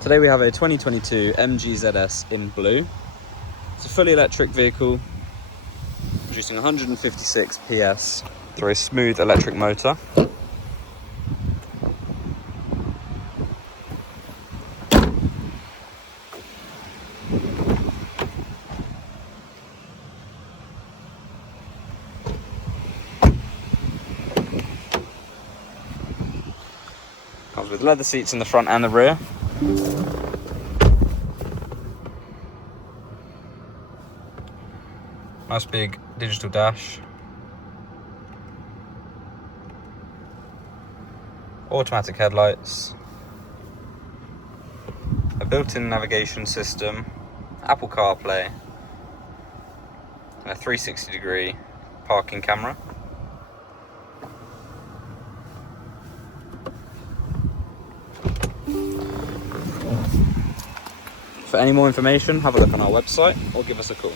Today we have a 2022 MG ZS in blue. It's a fully electric vehicle, producing 156 PS through a smooth electric motor. Comes with leather seats in the front and the rear. Nice big digital dash. Automatic headlights. A built-in navigation system. Apple CarPlay. And a 360-degree parking camera. For any more information, have a look on our website or give us a call.